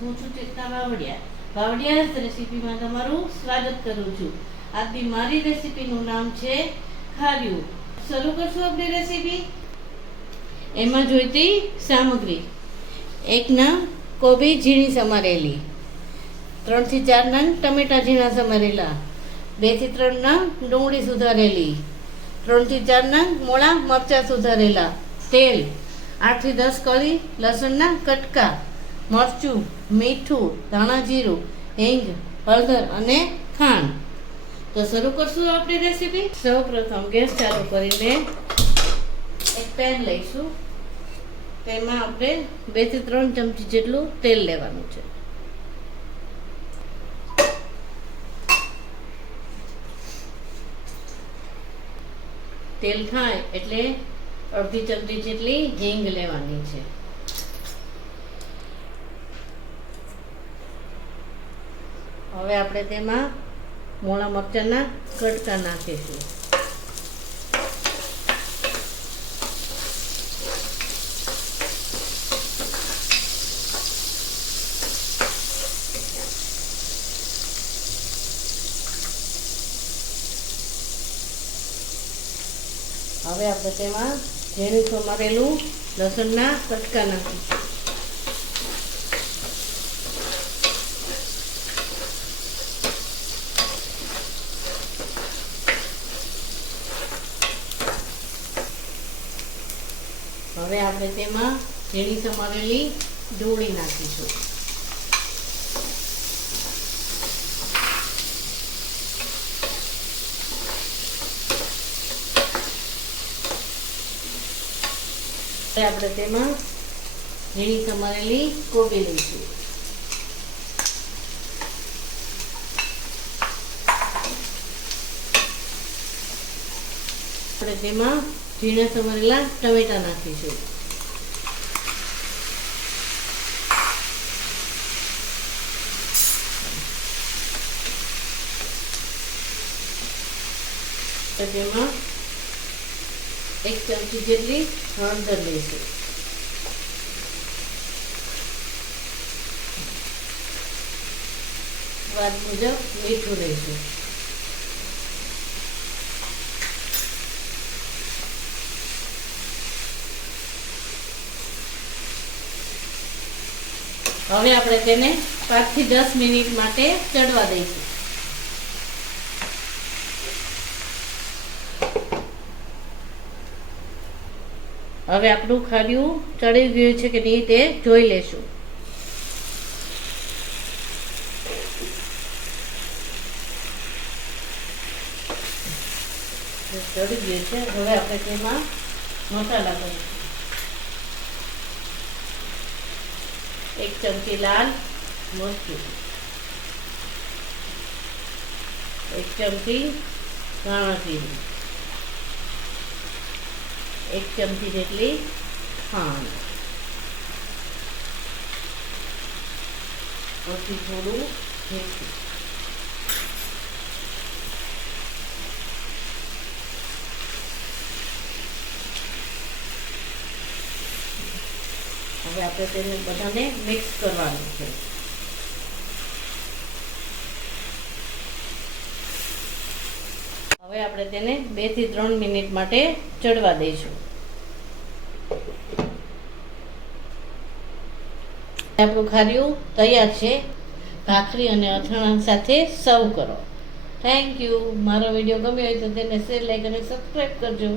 હું છું ચેતના વાવડિયા. વાવડિયા રેસીપીમાં તમારું સ્વાગત કરું છું. આજની મારી રેસીપીનું નામ છે ખાર્યું. શરૂ કરશું આપણી રેસીપી. એમાં જોઈતી સામગ્રી: 1 નંગ કોબી ઝીણી સમારેલી, 3 થી 4 નંગ ટમેટા ઝીણા સમારેલા, 2 થી 3 નંગ ડુંગળી સુધારેલી, 3 થી 4 નંગ મોળા મરચાં સુધારેલા, તેલ, 8 થી 10 કળી લસણના કટકા, મરચું, મીઠું, ધાણા જીરું, હિંગ, હળદર અને ખાંડ. તો શરૂ કરશું આપણી રેસીપી. સૌ પ્રથમ ગેસ ચાલુ કરીને એક પેન લઈશું. તેમાં આપણે 2 થી 3 ચમચી જેટલું તેલ લેવાનું છે. તેલ થાય એટલે અડધી ચમચી જેટલી હિંગ લેવાની છે. હવે આપણે તેમાં મોળા મરચાંના કટકા નાખીશું. હવે આપણે તેમાં ઝીણું સમારેલું લસણના કટકા નાખીશું. હવે આપણે તેમાં ઝીણી સમારેલી ડુંગળી નાખીશું. હવે આપણે તેમાં ઝીણી સમારેલી કોબી લઈશું. આપણે તેમાં ઝીણા સમારેલા ટમેટા નાખીશું. તેમાં 1 ચમચી જેટલી હળદર લઈશું. સ્વાદ મુજબ મીઠું લઈશું. હવે આપણે તેને 5 થી 10 મિનિટ માટે ચડવા દઈશું. હવે આપણું ખાર્યું ચડી ગયું છે કે નહીં તે જોઈ લેશું. ચડી ગયું છે. હવે આપણે તેમાં મસાલા કરીશું. 1 ચમચી લાલ મરચું, 1 ચમચી ધાણા જીરું, 1 ચમચી જેટલી ખાંડ, પછી થોડું મીઠું. હવે આપણે તેને બધાને મિક્સ કરવાનું છે. હવે આપણે તેને 2 થી 3 મિનિટ માટે ચડવા દઈશું. આપણું ખાર્યું તૈયાર છે. ભાખરી અને અથાણા સાથે સર્વ કરો. Thank you. મારો વિડીયો ગમ્યો હોય તો તેને શેર, લાઈક અને સબસ્ક્રાઈબ કરજો.